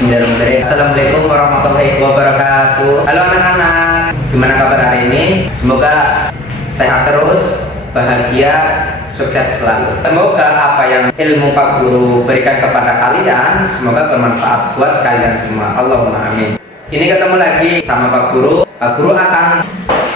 Bismillahirrahmanirrahim. Assalamualaikum warahmatullahi wabarakatuh. Halo anak-anak, gimana kabar hari ini? Semoga sehat terus, bahagia, sukses selalu. Semoga apa yang ilmu Pak Guru berikan kepada kalian semoga bermanfaat buat kalian semua. Allahumma amin. Ini ketemu lagi sama Pak Guru. Pak Guru akan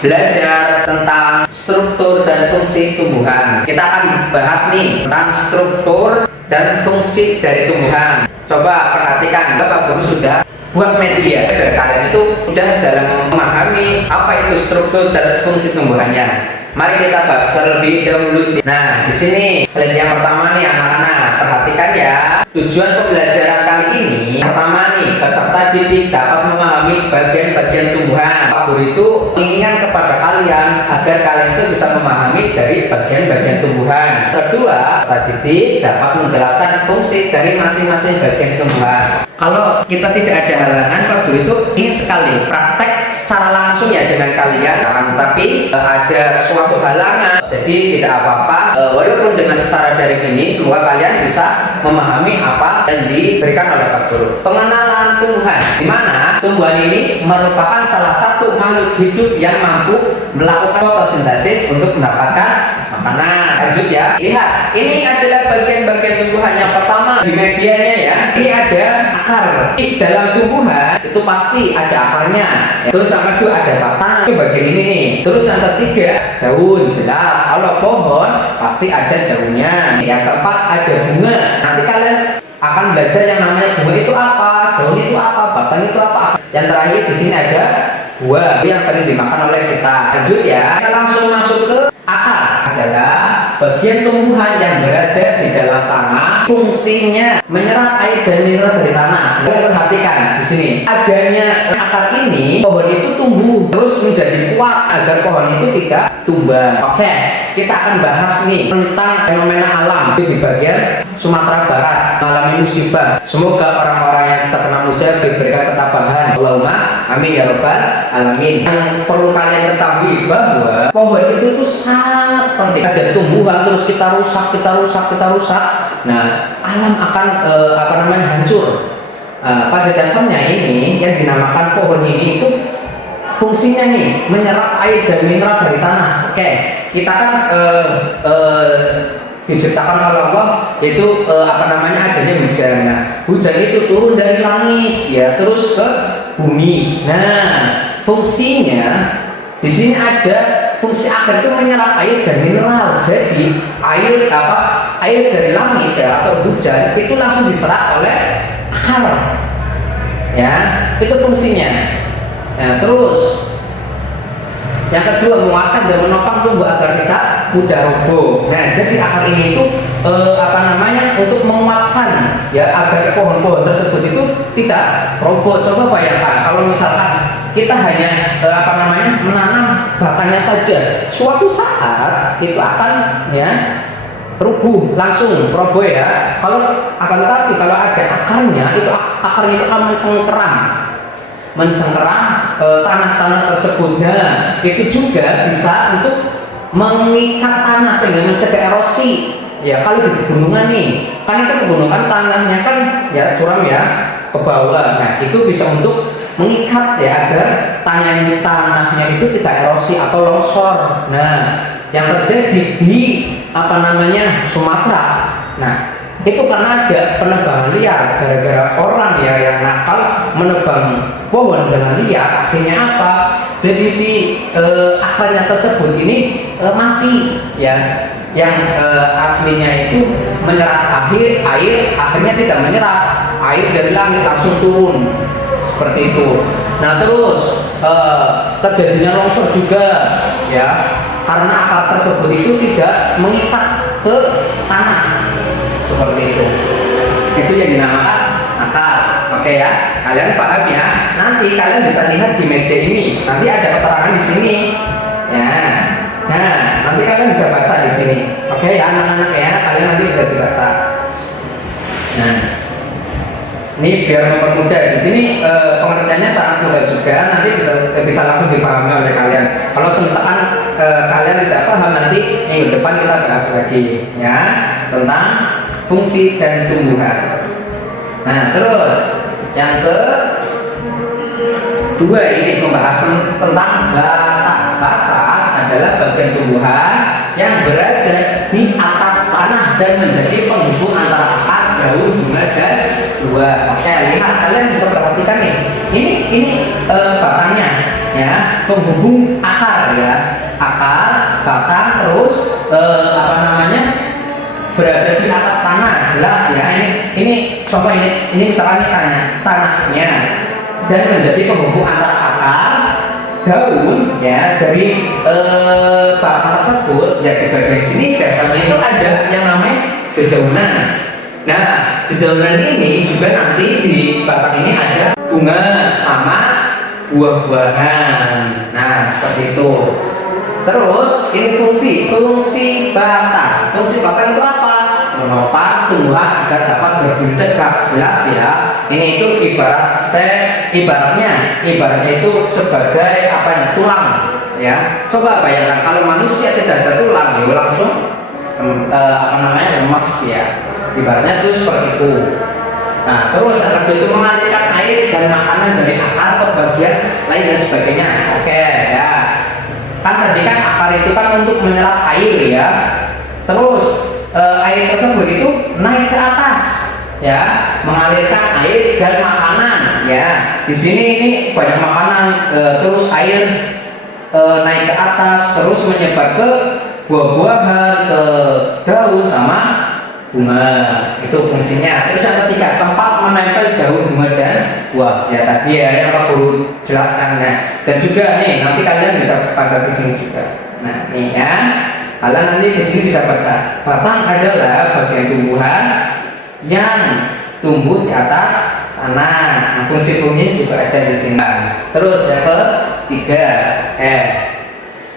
belajar tentang struktur dan fungsi tumbuhan. Kita akan bahas nih tentang struktur dan fungsi dari tumbuhan. Coba perhatikan, Pak Guru sudah buat media agar kalian itu mudah dalam memahami apa itu struktur dan fungsi tumbuhannya. Mari kita bahas terlebih dahulu. Nah, di sini slide yang pertama nih anak-anak, perhatikan ya. Tujuan pembelajaran kali ini pertama nih, peserta didik dapat memahami bagian-bagian tumbuhan. Pak Guru itu menginginkan kepada kalian agar kalian itu bisa memahami dari bagian-bagian tumbuhan. Kedua, peserta didik dapat menjelaskan fungsi dari masing-masing bagian tumbuhan. Kalau kita tidak ada halangan, Pak Guru itu ingin sekali praktek secara langsung ya dengan kalian, tapi ada suatu halangan, jadi tidak apa-apa. Walaupun dengan secara daring ini, semoga kalian bisa memahami apa yang diberikan oleh Pak Guru. Pengenalan tumbuhan, di mana tumbuhan ini merupakan salah satu makhluk hidup yang mampu melakukan fotosintesis untuk mendapatkan makanan. Lanjut ya, lihat, ini adalah bagian-bagian tumbuhan. Yang pertama di medianya ya, ini ada akar. Di dalam tumbuhan itu pasti ada akarnya. Terus yang kedua ada batang, itu bagian ini nih. Terus yang ketiga daun, jelas. Kalau pohon pasti ada daunnya. Yang keempat ada bunga. Nanti kalian akan belajar yang namanya bunga itu apa, daun itu apa, batang itu apa. Yang terakhir di sini ada buah yang sering dimakan oleh kita. Lanjut ya, kita langsung masuk ke akar. Adalah bagian tumbuhan yang berada di dalam tanah, fungsinya menyerap air dan mineral dari tanah. Kalian perhatikan di sini, adanya akar ini, pohon itu tumbuh terus menjadi kuat agar pohon itu tidak tumbang. Oke, kita akan bahas nih tentang fenomena alam di bagian Sumatera Barat mengalami musibah. Semoga orang-orang yang terkena musibah diberikan ketabahan. Allahumma amin ya rabbal alamin. Yang perlu kalian ketahui bahwa pohon itu tuh sangat penting. Ada tumbuhan terus kita rusak. Nah, alam akan hancur. Pada dasarnya ini yang dinamakan pohon ini itu fungsinya nih menyerap air dan mineral dari tanah. Oke, kita kan diciptakan oleh Allah itu adanya hujan. Nah, hujan itu turun dari langit ya terus ke bumi. Nah, fungsinya di sini ada fungsi akar itu menyerap air dan mineral. Jadi air dari langit ya, atau hujan itu langsung diserap oleh akar. Ya, itu fungsinya. Nah, terus yang kedua menguatkan dan menopang tumbuh agar tidak mudah roboh. Nah, jadi akar ini itu untuk menguatkan ya agar pohon-pohon tersebut itu tidak roboh. Coba bayangkan kalau misalkan kita hanya menanam batangnya saja, suatu saat itu akan ya rubuh, langsung roboh ya. Kalau tetapi kalau ada akarnya itu akan mencengkeram tanah-tanah tersebut. Nah, itu juga bisa untuk mengikat tanah sehingga mencegah erosi. Ya, kalau di pegunungan nih, kan itu pegunungan tanahnya kan ya curam ya ke bawah. Nah, itu bisa untuk mengikat ya agar tanahnya itu tidak erosi atau longsor. Nah, yang terjadi di Sumatera. Nah, itu karena ada penebangan liar, gara-gara orang ya yang nakal menebang pohon dengan liar. Akhirnya apa? Jadi si akarnya tersebut ini mati ya. Yang aslinya itu menyerap air, akhirnya tidak menyerap air dari langit, langsung turun seperti itu. Nah, terus terjadinya longsor juga ya karena akar tersebut itu tidak mengikat ke tanah seperti itu. Itu yang dinamakan akar. Oke ya, kalian paham ya. Nanti kalian bisa lihat di media ini. Nanti ada keterangan di sini. Ya. Nah, nanti kalian bisa baca di sini. Oke ya, anak-anak ya, kalian nanti bisa dibaca. Nah, ini biar mempermudah. Di sini pengertiannya sangat mudah juga. Nanti bisa langsung dipahami oleh kalian. Kalau misalkan kalian tidak paham, nanti minggu depan kita bahas lagi ya tentang fungsi dan tumbuhan. Nah, terus Yang kedua ini pembahasan tentang batang. Batang adalah bagian tumbuhan yang berada di atas tanah dan menjadi penghubung antara akar, daun, bunga, dan buah. Oke, lihat, kalian bisa perhatikan nih. Ini batangnya, ya, penghubung akar, ya, akar, batang, terus berada di atas tanah, jelas ya. Ini contoh ini misalkan tanahnya dan menjadi penghubung antara akar, daun, ya, dari batang tersebut. Ya, di bagian sini biasanya itu ada yang namanya dedaunan. Nah, dedaunan ini juga nanti di batang ini ada bunga sama buah-buahan. Nah, seperti itu. Terus ini fungsi batang. Fungsi batang itu apa? Menopang tumbuhan agar dapat berdiri tegak, jelas ya. Ini itu ibaratnya itu sebagai tulang, ya. Coba bayangkan kalau manusia tidak ada tulang, ya langsung lemas, ya. Ibaratnya itu seperti itu. Nah, terus yang kedua itu mengalirkan air dan makanan dari akar ke bagian lain dan sebagainya. Oke, ya. Kan tadi kan akar itu kan untuk menyerap air, ya. Terus air tersebut itu naik ke atas, ya, mengalirkan air dan makanan, ya. Di sini ini banyak makanan, terus air naik ke atas, terus menyebar ke buah-buahan, ke daun sama bunga. Itu fungsinya. Terus yang ketiga, tempat menempel daun, bunga, dan buah. Ya, tadi ya yang Pak Guru jelaskan, ya. Dan juga nih nanti kalian bisa baca di sini juga. Nah, nih ya. Kalian nanti di sini bisa baca. Batang adalah bagian tumbuhan yang tumbuh di atas tanah. Nah, fungsi-fungsinya juga ada di sini. Terus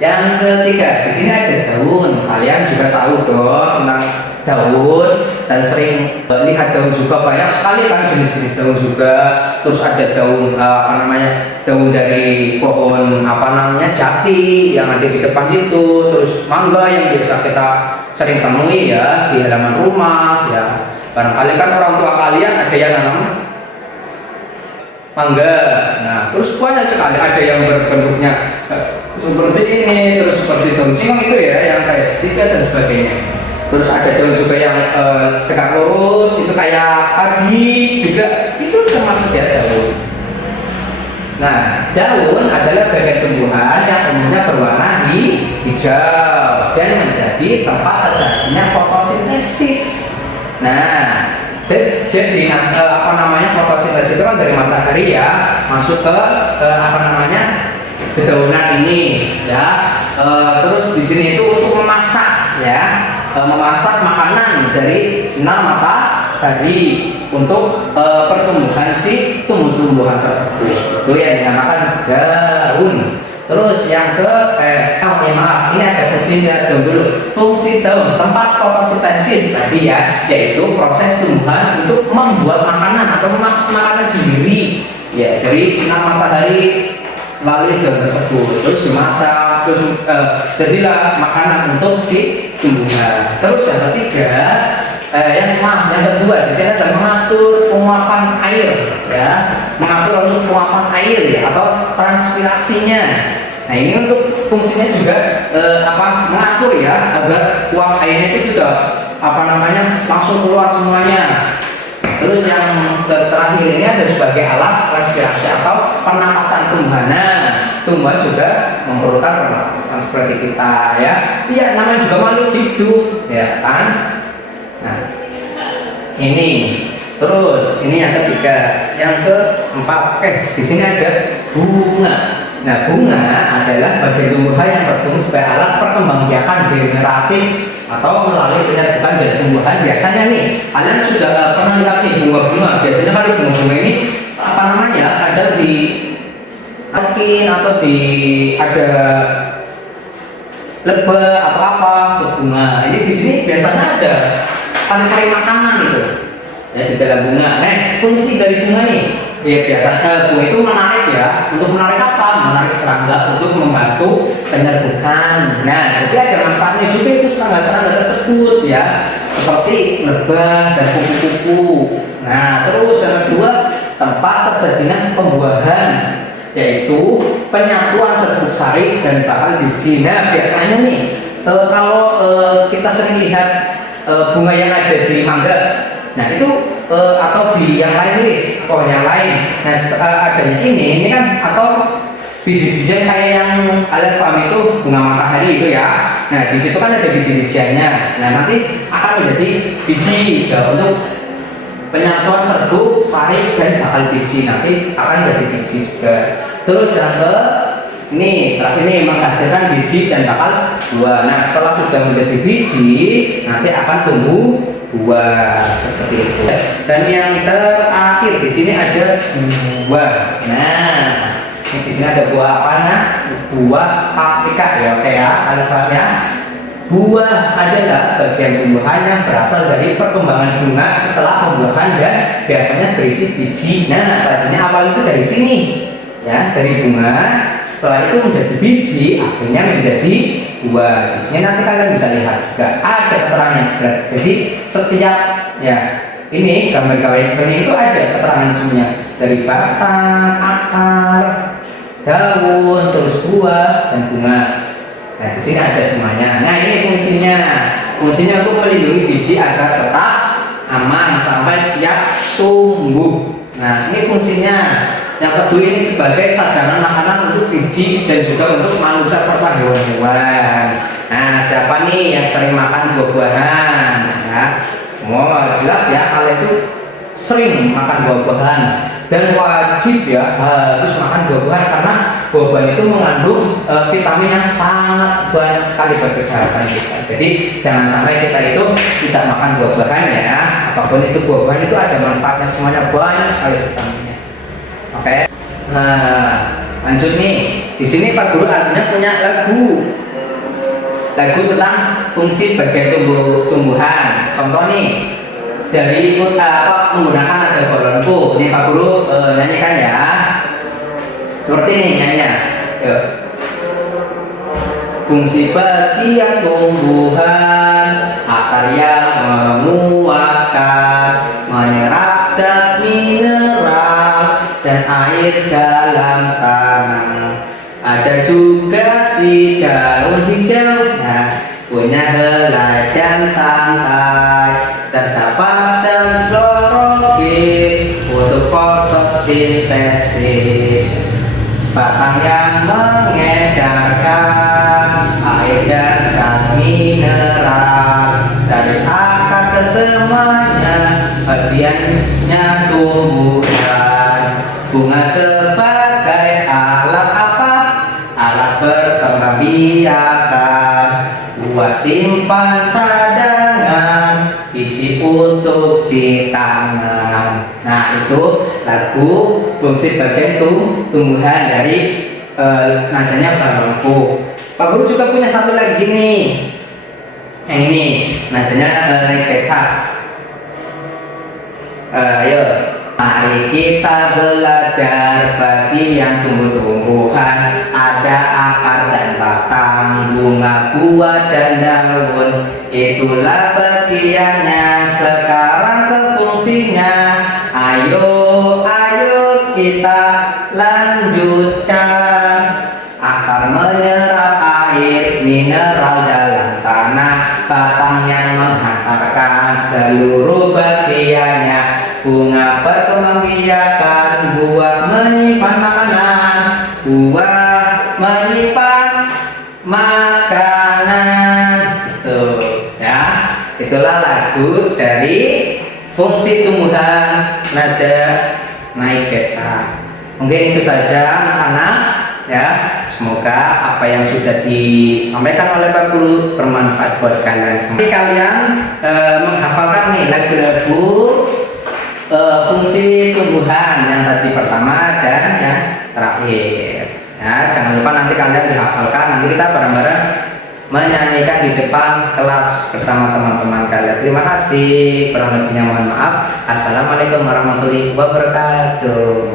yang ketiga, di sini ada daun. Kalian juga tahu dong tentang daun dan sering lihat daun juga, banyak sekali kan jenis-jenis daun juga. Terus ada daun daun dari pohon jati yang nanti di depan itu, terus mangga yang biasa kita sering temui, ya, di halaman rumah, ya. Barangkali kan orang tua kalian ada yang nanam mangga. Nah, terus banyak sekali, ada yang berbentuknya seperti ini, terus seperti daun singkong itu, ya, yang kayak segitiga dan sebagainya. Terus ada daun juga yang tegak lurus, itu kayak padi juga, itu termasuk ya daun. Nah, daun adalah bagian tumbuhan yang umumnya berwarna hijau dan menjadi tempat terjadinya fotosintesis. Nah, jadi fotosintesis itu kan dari matahari, ya, masuk ke dedaunan ini, ya. Terus di sini itu untuk memasak, ya, memasak makanan dari sinar matahari untuk pertumbuhan si tumbuh-tumbuhan tersebut. Itu yang dinamakan daun. Terus yang ini ada fungsi daun dulu. Fungsi daun, tempat fotosintesis tadi, ya, yaitu proses tumbuhan untuk membuat makanan atau memasak makanan sendiri, ya, dari sinar matahari melalui daun tersebut. Terus dimasak, terus jadilah makanan untuk si tumbuhan. Terus yang ketiga, yang kedua di sini adalah mengatur penguapan air, ya, mengatur untuk penguapan air, ya, atau transpirasinya. Nah, ini untuk fungsinya juga mengatur, ya, agar uap airnya itu juga langsung keluar semuanya. Terus yang terakhir ini ada sebagai alat respirasi atau pernapasan tumbuhan. Nah, tumbuhan juga memerlukan pernapasan seperti kita, ya. Iya, namanya juga makhluk hidup, ya kan. Nah, ini terus ini yang ketiga, yang keempat, di sini ada bunga. Nah, bunga adalah bagian tumbuhan yang berfungsi sebagai alat perkembangbiakan generatif atau melalui penyerbukan dari tumbuhan. Biasanya nih, kalian sudah pernah lihat nih bunga-bunga. Biasanya kalau bunga-bunga ini ada di atau ada lebah atau bunga. Ini di sini biasanya ada sari-sari makanan gitu, ya, di dalam bunga. Nah, fungsi dari bunga nih, ya, biasanya bunga itu menarik, ya. Untuk menarik apa? Menarik serangga untuk membantu penyerbukan. Nah, jadi ada manfaatnya juga itu serangga-serangga tersebut, ya, seperti lebah dan kupu-kupu. Nah, terus yang kedua, tempat terjadinya pembuahan, yaitu penyatuan serbuk sari dan bakal biji. Nah biasanya nih kalau kita sering lihat bunga yang ada di mangga, nah itu atau di yang lain wis, pohon yang lain. Nah adanya ini kan atau biji-bijian kayak yang kalian paham itu bunga matahari itu ya. Nah di situ kan ada biji-bijiannya. Nah nanti akan menjadi biji ya, untuk penyatuan serbuk, sari dan bakal biji, nanti akan jadi biji juga. Terus yang ke ini terakhir ini menghasilkan biji dan bakal buah. Nah setelah sudah menjadi biji nanti akan tumbuh buah seperti itu. Dan yang terakhir di sini ada buah. Nah di sini ada buah apa? Nah buah paprika ya, oke ya, kalian paham ya. Buah adalah bagian tumbuhan yang berasal dari perkembangan bunga setelah pembuahan dan biasanya berisi biji. Nah tadinya awal itu dari sini ya, dari bunga, setelah itu menjadi biji, akhirnya menjadi buah. Di sini nanti kalian bisa lihat juga ada keterangannya. Jadi setiap ya ini gambar-gambar seperti itu ada keterangan semuanya, dari batang, akar, daun, terus buah dan bunga. Nah, di sini ada semuanya. Nah, ini fungsinya. Fungsinya untuk melindungi biji agar tetap aman sampai siap tumbuh. Nah, ini fungsinya. Yang kedua ini sebagai cadangan makanan untuk biji dan juga untuk manusia serta hewan-hewan. Nah, siapa nih yang sering makan buah-buahan? Ya. Oh, jelas ya, kalian itu sering makan buah-buahan dan wajib ya harus makan buah-buahan karena buah-buahan itu mengandung vitamin yang sangat banyak sekali bagi kesehatan kita. Jadi jangan sampai kita itu tidak makan buah-buahan ya. Apapun itu buah-buahan itu ada manfaatnya semuanya, banyak sekali vitaminnya. Oke. Nah, lanjut nih. Di sini Pak Guru aslinya punya lagu tentang fungsi bagian tumbuhan. Contoh nih dari menggunakan nada bolonku. Ini Pak Guru nyanyikan ya. Seperti ini nyanyinya. Yuk. Fungsi bagian tumbuhan, akar yang menguatkan, menyerap zat mineral dan air dalam tanah. Ada juga si daun hijau, nah, punya helai dan tangkai. Terdapat sel klorofil untuk fotosintesis, batang yang mengedarkan air dan zat mineral. Dari akar ke semuanya bagiannya tumbuhan. Bunga sebagai alat apa? Alat perkembangbiakan. Buah simpan cadangan, biji untuk ditanam. Nah itu lagu fungsi bagian tumbuhan dari nadanya balonku. Pak Guru juga punya satu lagi nih, yang ini nadanya naik becak. Ayo mari kita belajar bagian tumbuh-tumbuhan. Ada akar dan batang, bunga, buah dan daun. Itulah bagiannya, sekarang ke fungsinya. Ayo kita lanjutkan. Akar menyerap air mineral dalam tanah, batang yang menghantarkan seluruh bagiannya. Bunga perkembangbiakan, buah menyimpan makanan, buah menyimpan makanan. Tuh ya, itulah lagu dari fungsi tumbuhan nada naik becak. Mungkin itu saja anak-anak ya. Semoga apa yang sudah disampaikan oleh Pak Guru bermanfaat buat kalian. Semoga kalian menghafalkan nih lagu-lagu fungsi tumbuhan yang tadi pertama dan yang terakhir ya. Jangan lupa nanti kalian dihafalkan, nanti kita bareng-bareng menyanyikan di depan kelas bersama teman-teman kalian. Terima kasih, kurang lebihnya mohon maaf. Assalamualaikum warahmatullahi wabarakatuh.